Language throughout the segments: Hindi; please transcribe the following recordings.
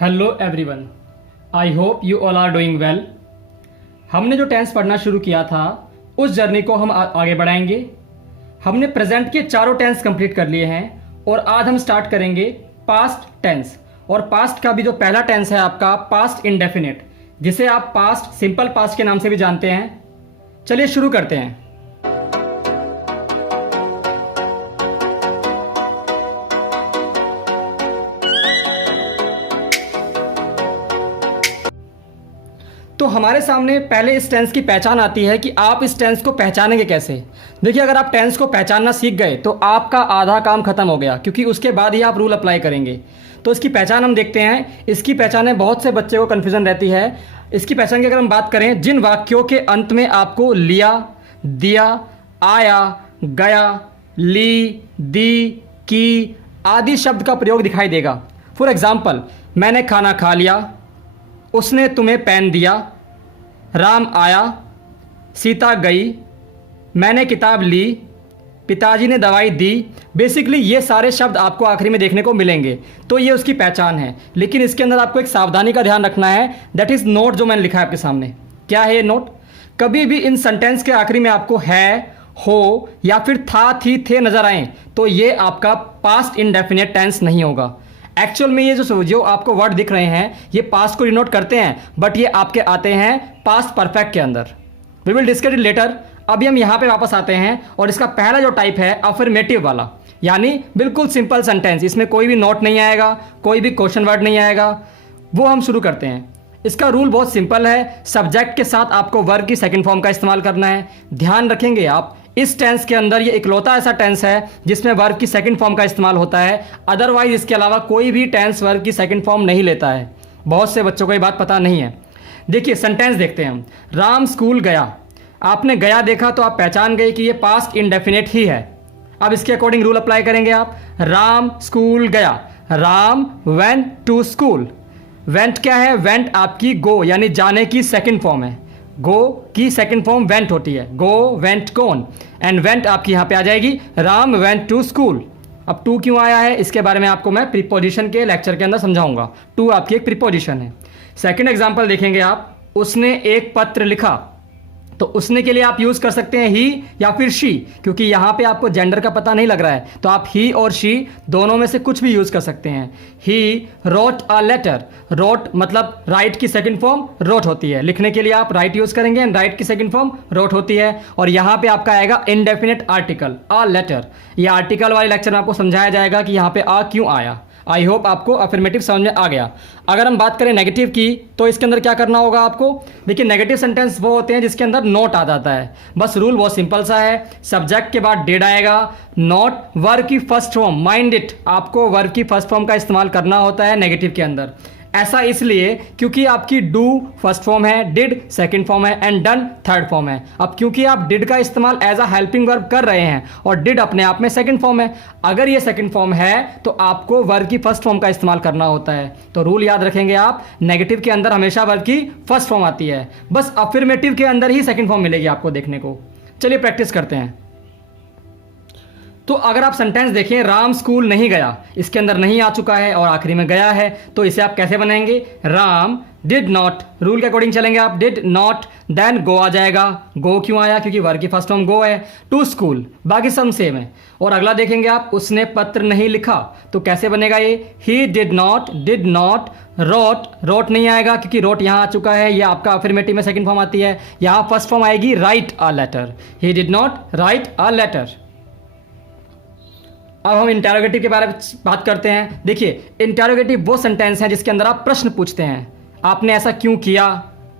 Hello everyone, I hope you all are doing well. हमने जो टेंस पढ़ना शुरू किया था उस जर्नी को हम आगे बढ़ाएंगे। हमने प्रेजेंट के चारों टेंस कंप्लीट कर लिए हैं और आज हम स्टार्ट करेंगे पास्ट टेंस। और पास्ट का भी जो पहला टेंस है आपका पास्ट इंडेफिनिट, जिसे आप पास्ट सिंपल पास्ट के नाम से भी जानते हैं। चलिए शुरू करते हैं। तो हमारे सामने पहले इस टेंस की पहचान आती है कि आप इस टेंस को पहचानेंगे कैसे। देखिए, अगर आप टेंस को पहचानना सीख गए तो आपका आधा काम खत्म हो गया, क्योंकि उसके बाद ही आप रूल अप्लाई करेंगे। तो इसकी पहचान हम देखते हैं। इसकी पहचान बहुत से बच्चे को कन्फ्यूजन रहती है। इसकी पहचान की अगर हम बात करें, जिन वाक्यों के अंत में आपको लिया, दिया, आया, गया, ली, दी, की आदि शब्द का प्रयोग दिखाई देगा। फॉर एग्जाम्पल, मैंने खाना खा लिया, उसने तुम्हें पेन दिया, राम आया, सीता गई, मैंने किताब ली, पिताजी ने दवाई दी। बेसिकली ये सारे शब्द आपको आखिरी में देखने को मिलेंगे। तो ये उसकी पहचान है। लेकिन इसके अंदर आपको एक सावधानी का ध्यान रखना है, दैट इज़ नोट, जो मैंने लिखा है आपके सामने। क्या है ये नोट? कभी भी इन सेंटेंस के आखिरी में आपको है, हो या फिर था, थी, थे नजर आए तो ये आपका पास्ट इंडेफिनिट टेंस नहीं होगा। एक्चुअल में ये जो आपको वर्ड दिख रहे हैं ये पास्ट को डिनोट करते हैं, बट ये आपके आते हैं पास्ट परफेक्ट के अंदर। We will discuss it later. अभी हम यहाँ पे वापस आते हैं और इसका पहला जो टाइप है अफर्मेटिव वाला, यानी बिल्कुल सिंपल सेंटेंस, इसमें कोई भी नोट नहीं आएगा, कोई भी क्वेश्चन वर्ड नहीं आएगा। वो हम शुरू करते हैं। इसका रूल बहुत सिंपल है। सब्जेक्ट के साथ आपको वर्ब की सेकंड फॉर्म का इस्तेमाल करना है। ध्यान रखेंगे आप, इस टेंस के अंदर ये इकलौता ऐसा टेंस है जिसमें वर्ब की सेकंड फॉर्म का इस्तेमाल होता है। अदरवाइज इसके अलावा कोई भी टेंस वर्ब की सेकंड फॉर्म नहीं लेता है। बहुत से बच्चों को ये बात पता नहीं है। देखिए, सेंटेंस देखते हैं हम। राम स्कूल गया। आपने गया देखा तो आप पहचान गए कि ये पास्ट इंडेफिनिट ही है। अब इसके अकॉर्डिंग रूल अप्लाई करेंगे आप। राम स्कूल गया, Ram went to school. Went क्या है? वेंट आपकी गो यानी जाने की सेकंड फॉर्म है। गो की सेकंड फॉर्म वेंट होती है। Go, went, gone, and went आपकी यहाँ पे आ जाएगी। Ram went to school. अब टू क्यों आया है इसके बारे में आपको मैं प्रीपोजिशन के लेक्चर के अंदर समझाऊंगा। टू आपकी एक प्रीपोजिशन है। सेकंड एग्जांपल देखेंगे आप। उसने एक पत्र लिखा, तो उसने के लिए आप यूज कर सकते हैं ही या फिर शी, क्योंकि यहाँ पे आपको जेंडर का पता नहीं लग रहा है तो आप ही और शी दोनों में से कुछ भी यूज कर सकते हैं। He wrote a letter. Wrote मतलब राइट की सेकंड फॉर्म रोट होती है। लिखने के लिए आप राइट यूज करेंगे एंड राइट की सेकंड फॉर्म रोट होती है। और यहाँ पे आपका आएगा इंडेफिनिट आर्टिकल, अ लेटर। ये आर्टिकल वाले लेक्चर में आपको समझाया जाएगा कि यहाँ पे आ क्यों आया। आई होप आपको अफर्मेटिव समझ में आ गया। अगर हम बात करें नेगेटिव की तो इसके अंदर क्या करना होगा आपको। देखिए, नेगेटिव सेंटेंस वो होते हैं जिसके अंदर नोट आ जाता है। बस रूल बहुत सिंपल सा है। सब्जेक्ट के बाद डिड आएगा, नॉट वर्ब की फर्स्ट फॉर्म, माइंड इट, आपको वर्ब की फर्स्ट फॉर्म का इस्तेमाल करना होता है नेगेटिव के अंदर। ऐसा इसलिए क्योंकि आपकी डू फर्स्ट फॉर्म है, डिड सेकंड फॉर्म है एंड डन थर्ड फॉर्म है। अब क्योंकि आप डिड का इस्तेमाल एज अ हेल्पिंग वर्ब कर रहे हैं और डिड अपने आप में सेकंड फॉर्म है, अगर ये सेकंड फॉर्म है तो आपको वर्ब की फर्स्ट फॉर्म का इस्तेमाल करना होता है। तो रूल याद रखेंगे आप, नेगेटिव के अंदर हमेशा वर्ब की फर्स्ट फॉर्म आती है। बस अफर्मेटिव के अंदर ही सेकंड फॉर्म मिलेगी आपको देखने को। चलिए प्रैक्टिस करते हैं। तो अगर आप सेंटेंस देखें, राम स्कूल नहीं गया, इसके अंदर नहीं आ चुका है और आखिरी में गया है, तो इसे आप कैसे बनाएंगे? राम डिड नॉट, रूल के अकॉर्डिंग चलेंगे आप। डिड नॉट, देन गो आ जाएगा। गो क्यों आया? क्योंकि वर्ब की फर्स्ट फॉर्म गो है। टू स्कूल, बाकी सब सेम है। और अगला देखेंगे आप, उसने पत्र नहीं लिखा, तो कैसे बनेगा ये? He did not wrote. Wrote नहीं आएगा क्योंकि रोट यहाँ आ चुका है, ये आपका अफर्मेटिव में सेकंड फॉर्म आती है। यहाँ फर्स्ट फॉर्म आएगी write a letter. He did not write a letter. अब हम इंटेरोगेटिव के बारे में बात करते हैं। देखिए, इंटेरोगेटिव वो सेंटेंस है जिसके अंदर आप प्रश्न पूछते हैं। आपने ऐसा क्यों किया,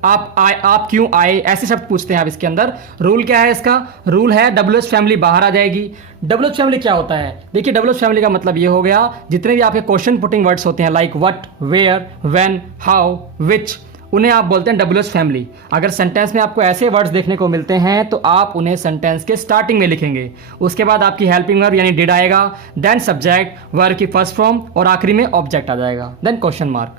आप क्यों आए, ऐसे शब्द पूछते हैं आप इसके अंदर। रूल क्या है इसका? रूल है WH फैमिली बाहर आ जाएगी। WH फैमिली क्या होता है? देखिए, WH फैमिली का मतलब ये हो गया, जितने भी आपके क्वेश्चन पुटिंग वर्ड्स होते हैं like what, where, when, how, which, उन्हें आप बोलते हैं WH फैमिली। अगर सेंटेंस में आपको ऐसे वर्ड्स देखने को मिलते हैं तो आप उन्हें सेंटेंस के स्टार्टिंग में लिखेंगे। उसके बाद आपकी हेल्पिंग वर्ब यानी डिड आएगा, देन सब्जेक्ट, वर्ब की फर्स्ट फॉर्म और आखिरी में ऑब्जेक्ट आ जाएगा, देन क्वेश्चन मार्क।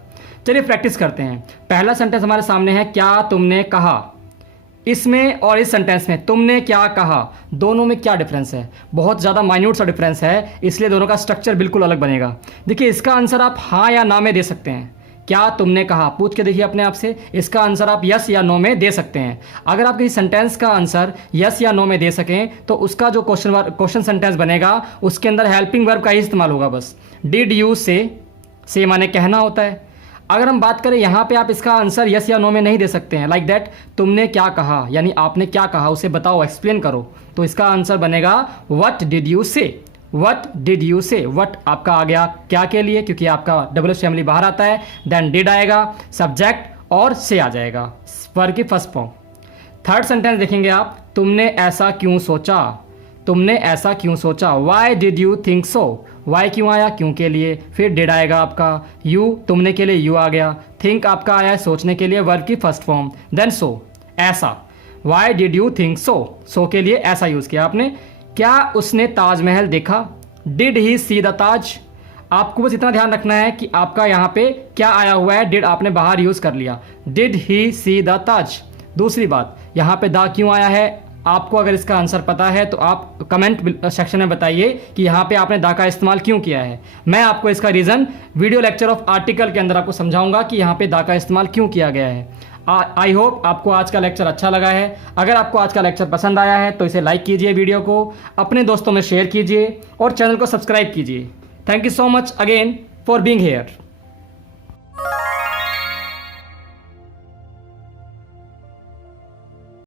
चलिए प्रैक्टिस करते हैं। पहला सेंटेंस हमारे सामने है, क्या तुमने कहा। इसमें और इस सेंटेंस में तुमने क्या कहा, दोनों में क्या डिफरेंस है? बहुत ज़्यादा माइन्यूट सा डिफरेंस है, इसलिए दोनों का स्ट्रक्चर बिल्कुल अलग बनेगा। देखिए, इसका आंसर आप हाँ या ना में दे सकते हैं। क्या तुमने कहा, पूछ के देखिए अपने आप से। इसका आंसर आप यस या नो में दे सकते हैं। अगर आप किसी सेंटेंस का आंसर यस या नो में दे सकें तो उसका जो क्वेश्चन सेंटेंस बनेगा उसके अंदर हेल्पिंग वर्ब का ही इस्तेमाल होगा बस। डिड यू से माने कहना होता है। अगर हम बात करें यहाँ पे आप इसका आंसर यस या नो में नहीं दे सकते हैं। लाइक दैट, तुमने क्या कहा यानी आपने क्या कहा उसे बताओ, एक्सप्लेन करो। तो इसका आंसर बनेगा व्हाट डिड यू से। व्हाट डिड यू से, व्हाट आपका आ गया क्या के लिए, क्योंकि आपका डब्ल्यू फैमिली बाहर आता है। देन डिड आएगा, सब्जेक्ट और से आ जाएगा, वर्ब की फर्स्ट फॉर्म। थर्ड सेंटेंस देखेंगे आप, तुमने ऐसा क्यों सोचा। तुमने ऐसा क्यों सोचा, why did you think so. Why क्यों आया, क्यों के लिए। फिर डिड आएगा आपका, यू तुमने के लिए यू आ गया, थिंक आपका आया है सोचने के लिए, वर्ब की फर्स्ट फॉर्म। देन सो, ऐसा। वाई डिड यू थिंक सो के लिए ऐसा यूज़ किया आपने। क्या उसने ताजमहल देखा, डिड ही सी द ताज। आपको बस इतना ध्यान रखना है कि आपका यहाँ पे क्या आया हुआ है, डिड आपने बाहर यूज़ कर लिया, डिड ही सी द ताज। दूसरी बात, यहाँ पे द क्यों आया है, आपको अगर इसका आंसर पता है तो आप कमेंट सेक्शन में बताइए कि यहाँ पे आपने द का इस्तेमाल क्यों किया है। मैं आपको इसका reason video lecture of article के अंदर आपको समझाऊंगा कि यहाँ पे द का इस्तेमाल क्यों किया गया है। आई होप आपको आज का लेक्चर अच्छा लगा है। अगर आपको आज का लेक्चर पसंद आया है तो इसे लाइक कीजिए, वीडियो को अपने दोस्तों में शेयर कीजिए और चैनल को सब्सक्राइब कीजिए। Thank you so much again for being here.